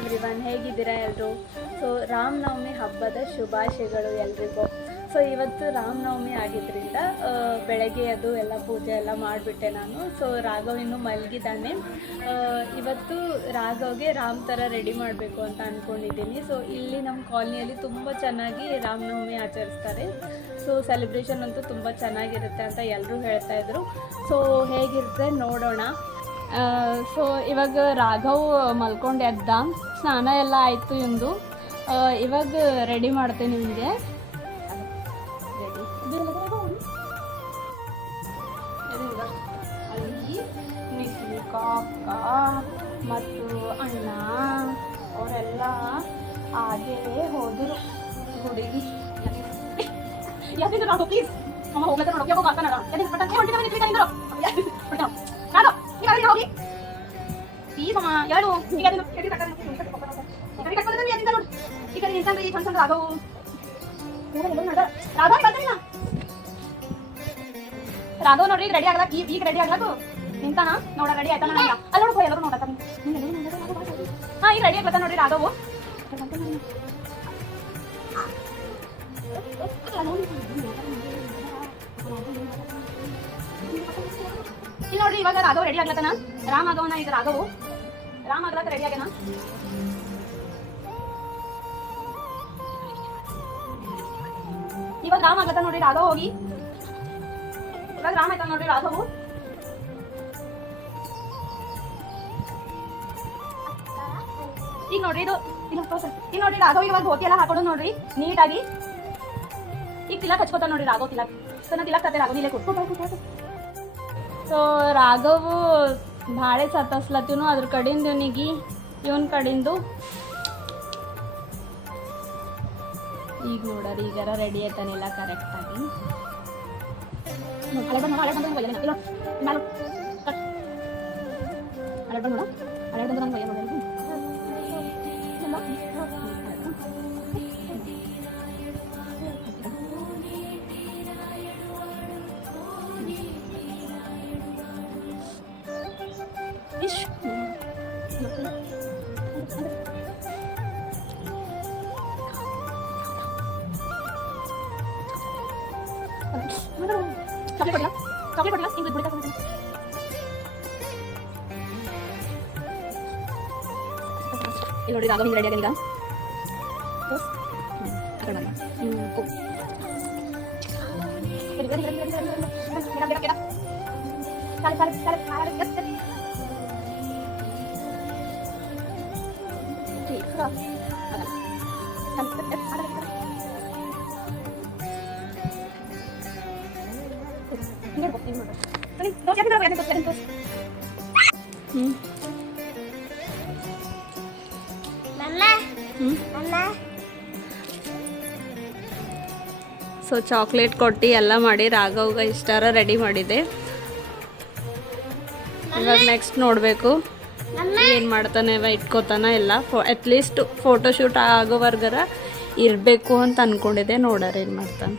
Everyone, ಹೇಗಿದ್ದೀರಾ ಎಲ್ಲರೂ? So Ramanavami ಹಬ್ಬದ ಶುಭಾಶಯಗಳು ಎಲ್ರಿಗೂ. ಸೊ ಇವತ್ತು ರಾಮನವಮಿ ಆಗಿದ್ದರಿಂದ ಬೆಳಗ್ಗೆ ಅದು ಎಲ್ಲ ಪೂಜೆ ಎಲ್ಲ ಮಾಡಿಬಿಟ್ಟೆ ನಾನು. ಸೊ ರಾಘವ್ ಇನ್ನೂ ಮಲಗಿದ್ದಾನೆ. ಇವತ್ತು ರಾಘವ್ಗೆ ರಾಮ್ ಥರ ರೆಡಿ ಮಾಡಬೇಕು ಅಂತ ಅಂದ್ಕೊಂಡಿದ್ದೀನಿ. ಸೊ ಇಲ್ಲಿ ನಮ್ಮ ಕಾಲನಿಯಲ್ಲಿ ತುಂಬ ಚೆನ್ನಾಗಿ ರಾಮನವಮಿ ಆಚರಿಸ್ತಾರೆ. ಸೊ ಸೆಲೆಬ್ರೇಷನ್ ಅಂತೂ ತುಂಬ ಚೆನ್ನಾಗಿರುತ್ತೆ ಅಂತ ಎಲ್ಲರೂ ಹೇಳ್ತಾಯಿದ್ರು. ಸೊ ಹೇಗಿರುತ್ತೆ ನೋಡೋಣ. ಸೊ ಇವಾಗ ರಾಘವ್ ಮಲ್ಕೊಂಡು ಎದ್ದ, ಸ್ನಾನ ಎಲ್ಲ ಆಯಿತು ಇಂದು. ಇವಾಗ ರೆಡಿ ಮಾಡ್ತೇನೆ ನಿಮಗೆ. ಅಲ್ಲಿ ನಿಶ್ಲಿಕ ಅಕ್ಕ ಮತ್ತು ಅಣ್ಣ ಅವರೆಲ್ಲ ಹಾಗೆ ಹೋದರು ಗುಡಿಗೆ. ಯಾಕೆ ರಾಘವ್ ಪ್ಲೀಸ್ ಅಮ್ಮ ಹೋಗ್ಲತ್ತ ನೋಡೋಕೆ ಹೋಗಿ ಆಗ್ತಾನಲ್ಲ ಹೋಗಿ ಪ್ಲೀಸ್ ಅಮ್ಮ ಯಾರು ಈಗ ಈ ಕಡೆ ನಿಂತಂದ್ರೆ ಈ ಚಂದ ರಾಘವ್ ರಾಘವ್ ನೋಡ್ರಿ ರೆಡಿ ಆಗ್ಲಾಕ ಈಗ ರೆಡಿ ಆಗ್ಲಾಕ ನಿಂತಾನ ನೋಡ ರೆಡಿ ಆಯ್ತಾನ. ಅಲ್ಲಿ ನೋಡ್ಕೋ ಎಲ್ಲರೂ ನೋಡತ್ತಾನ. ಹಾ ಈಗ ರೆಡಿ ಆಗ್ಲತ್ತ ನೋಡ್ರಿ ರಾಘವ್. ಇಲ್ಲಿ ನೋಡ್ರಿ ಇವಾಗ ರಾಘವ್ ರೆಡಿ ಆಗ್ಲತ್ತನ. ರಾಮ್ ಆಗವನ ಈಗ ರಾಘವ್ ರಾಮ್ ಆಗ್ಲಕ್ಕ ರೆಡಿ ಆಗ್ಯಾನ. ಇವಾಗ ರಾಮ್ ಆಗತ್ತ ನೋಡ್ರಿ ರಾಘವ್ ಹೋಗಿ. ಇವಾಗ ರಾಮ್ ಆಯ್ತಾ ನೋಡ್ರಿ ರಾಘವ್. ಈಗ ನೋಡ್ರಿ ಇದು ಈಗ ನೋಡ್ರಿ ರಾಘವ್ ಇವಾಗ ಧೋತಿ ಎಲ್ಲ ಹಾಕೊಡು ನೋಡ್ರಿ ನೀಟಾಗಿ. ಈಗ ತಿಲಕ್ ಹಚ್ಕೋತ ನೋಡ್ರಿ ರಾಘವ್ ತಿಲಕ್. ಸೊ ನಾ ತಿಲಕ್ ತತ್ತೆ ರಾಘವ್ ಇಲ್ಲೇ ಕೊಟ್ಟು. ಸೊ ರಾಘವ್ ಭಾಳ ಸತಸ್ಲತ್ತಿನು ಅದ್ರ ಕಡೆಯಿಂದ ಇವನಿಗೆ ಇವನ್ ಕಡೆಂದು. ಈಗ ನೋಡ್ರಿ ಈಗಾರ ರೆಡಿ ಆಯ್ತಾನಿಲ್ಲ ಕರೆಕ್ಟಾಗಿ. ನೋಡಿ ರಾಘವ್ ಹಿಂಗೆ ರೆಡಿ ಆಗ. ಸೊ ಚಾಕ್ಲೇಟ್ ಕೊಟ್ಟು ಎಲ್ಲ ಮಾಡಿ ರಾಘವ್ಗೆ ಇಷ್ಟಾರ ರೆಡಿ ಮಾಡಿದೆ. ಇವಾಗ ನೆಕ್ಸ್ಟ್ ನೋಡಬೇಕು ಏನು ಮಾಡ್ತಾನೆ ಇಟ್ಕೋತಾನ ಎಲ್ಲ. ಅಟ್ಲೀಸ್ಟ್ ಫೋಟೋಶೂಟ್ ಆಗೋವರ್ಗರ ಇರಬೇಕು ಅಂತ ಅಂದ್ಕೊಂಡಿದ್ದೆ. ನೋಡಾರ ಏನು ಮಾಡ್ತಾನೆ.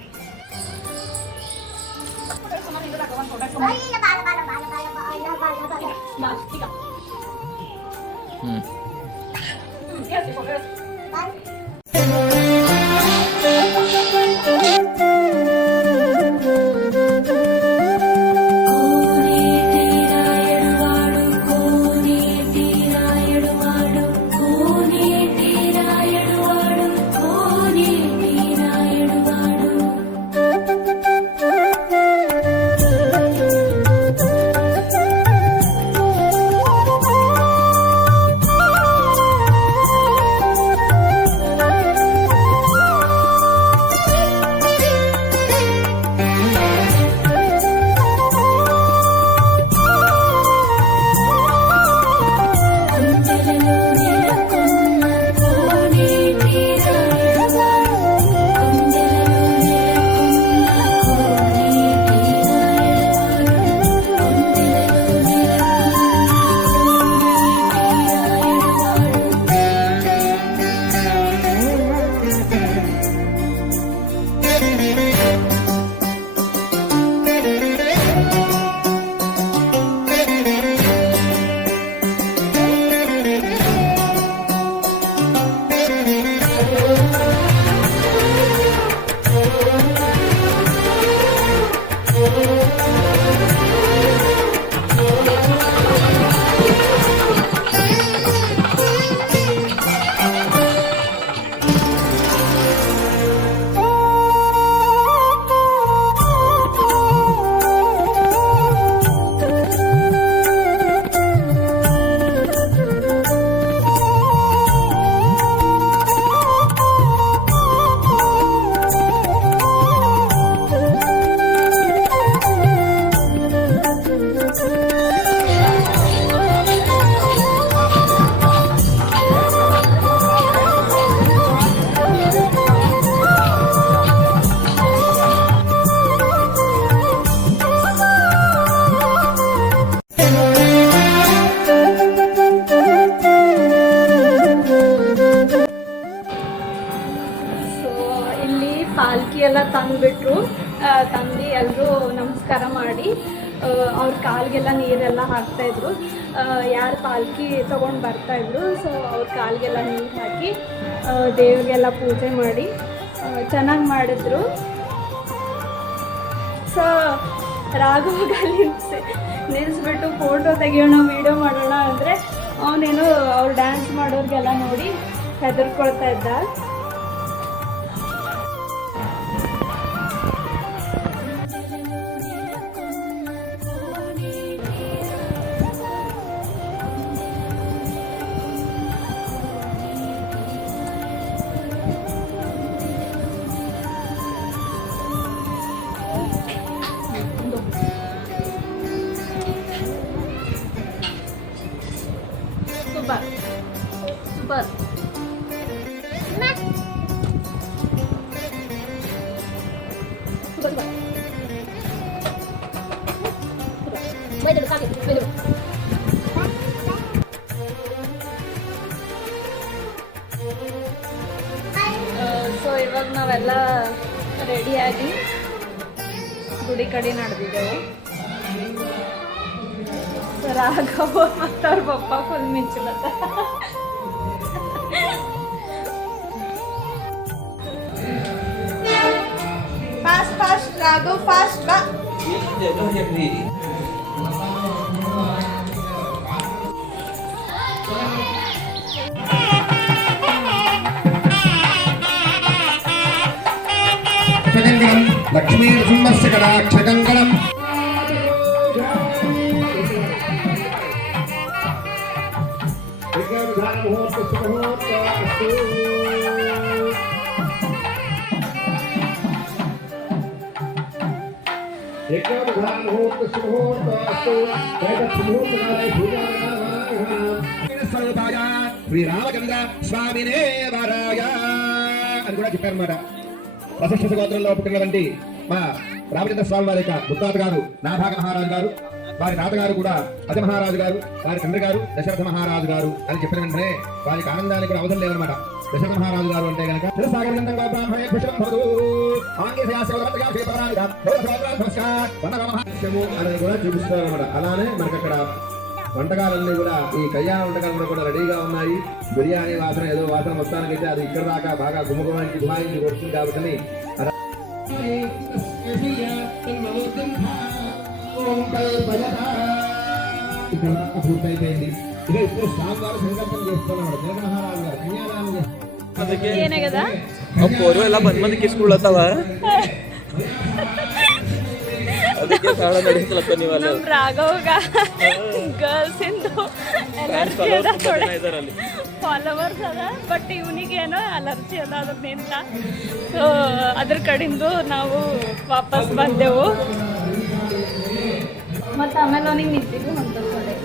ಎಲ್ಲ ತಂದುಬಿಟ್ರು. ತಂದು ಎಲ್ಲರೂ ನಮಸ್ಕಾರ ಮಾಡಿ ಅವ್ರ ಕಾಲಿಗೆಲ್ಲ ನೀರೆಲ್ಲ ಹಾಕ್ತಾಯಿದ್ರು. ಯಾರು ಪಾಲ್ಕಿ ತೊಗೊಂಡು ಬರ್ತಾಯಿದ್ರು, ಸೊ ಅವ್ರ ಕಾಲಿಗೆಲ್ಲ ನೀರು ಹಾಕಿ ದೇವ್ರಿಗೆಲ್ಲ ಪೂಜೆ ಮಾಡಿ ಚೆನ್ನಾಗಿ ಮಾಡಿದ್ರು. ಸೊ ರಾಘವಾಗ ನಿಲ್ಲಿಸ್ಬಿಟ್ಟು ಫೋಟೋ ತೆಗಿಯೋಣ, ವೀಡಿಯೋ ಮಾಡೋಣ ಅಂದರೆ ಅವನೇನು ಅವ್ರು ಡ್ಯಾನ್ಸ್ ಮಾಡೋರಿಗೆಲ್ಲ ನೋಡಿ ಹೆದರ್ಕೊಳ್ತಾ ಇದ್ದ. Super. Super. Super. Wait a minute. So ಇವಾಗ ನಾವೆಲ್ಲ ರೆಡಿಯಾಗಿ ಗುಡಿ ಕಡೆ ನಡೆದಿದ್ದೆವು. ರಾಘವ ಮತ್ತು ಅವ್ರ ಪಪ್ಪ ಫುಲ್ ಮಿಂಚು ಬತ್ತ. ಫಾಸ್ಟ್ ಫಾಸ್ಟ್ ರಾಘವ್ ಫಾಸ್ಟ್ ಬಾ. ಲಕ್ಷ್ಮೀ ನೃಸಿಂಹಸ್ಯ ಕಟಾಕ್ಷಗಂಗಳಂ శ్రీరామచంద్ర స్వామినే వరాయ అని కూడా చెప్పారన్నమాట. వశిష్ఠ గోత్రంలో పుట్టినటువంటి మా రామచంద్ర స్వామి వారి యొక్క ముత్తాత గారు నాభాగ మహారాజు గారు, వారి తాతగారు కూడా అజ మహారాజు గారు, వారి తండ్రి గారు దశరథ మహారాజు గారు అని చెప్పిన వెంటనే వారికి ఆనందానికి కూడా అవసరం లేదనమాట. దశరథ మహారాజు గారు అంటే కనుక అనేది కూడా చూపిస్తారు అనమాట. అలానే మనకి అక్కడ వంటకాలన్నీ కూడా ఈ కళ్యాణ వంటకాలు కూడా రెడీగా ఉన్నాయి. బిర్యానీ వాసన ఏదో వాసన మొత్తానికైతే అది ఇక్కడ దాకా బాగా గుమగుమానికి గుమాయించి వస్తుంది కాబట్టి పూర్తయిపోయింది. ఇక ఇప్పుడు స్వామివారు సంకల్పం చేస్తున్నాడు. జగన్ మహారాజు గారు కన్యాదానం ಎಲ್ಲ ಬಂದ್ ಕಿಸ್ಕೊಳ್ಳತ್ತಾವ. ಅದಕ್ಕೆ ಸಾಡ ನಡೆಸಲಕ್ಕ ನೀವಲ್ಲ. ನಮ್ಮ ರಾಘವ್ಗ ಗರ್ಲ್ಸ್ ಇಂದು ಫಾಲೋವರ್ಸ್ ಅದ, ಬಟ್ ಇವನಿಗೇನೋ ಅಲರ್ಜಿ ಅದ ಅದರಿಂದ. ಸೊ ಅದ್ರ ಕಡೆಯಿಂದ ನಾವು ವಾಪಸ್ ಬಂದೆವು. ಮತ್ತು ಆಮೇಲೆ ಅವನಿಗೆ ನಿಂತಿದ್ದು ಅಂತ ಕಡೆ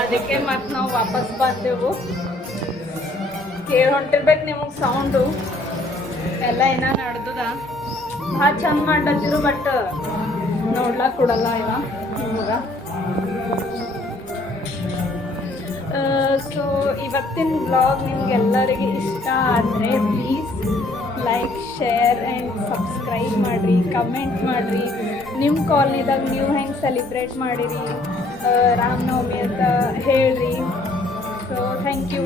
ಅದಕ್ಕೆ ಮತ್ತೆ ನಾವು ವಾಪಸ್ ಬಂದೆವು. ಕೇಳಿ ಹೊಂಟಿರ್ಬೇಕು ನಿಮಗೆ ಸೌಂಡು ಎಲ್ಲ ಏನೋ ನಡೆದದ. ಭಾಳ ಚಂದ ಮಾಡ್ಲತ್ತಿರು, ಬಟ್ ನೋಡ್ಲಕ್ಕೆ ಕೊಡಲ್ಲ ಇವ ನಿಮಗೆ. ಸೊ ಇವತ್ತಿನ ವ್ಲಾಗ್ ನಿಮ್ಗೆಲ್ಲರಿಗೆ ಇಷ್ಟ ಆದರೆ please like, share and subscribe ಮಾಡಿರಿ, ಕಮೆಂಟ್ ಮಾಡಿರಿ. ನಿಮ್ಮ ಕಾಲನಿದಾಗ ನೀವು ಹೆಂಗೆ ಸೆಲಿಬ್ರೇಟ್ ಮಾಡಿರಿ ರಾಮನವಮಿ ಅಂತ ಹೇಳ್ರಿ. So thank you.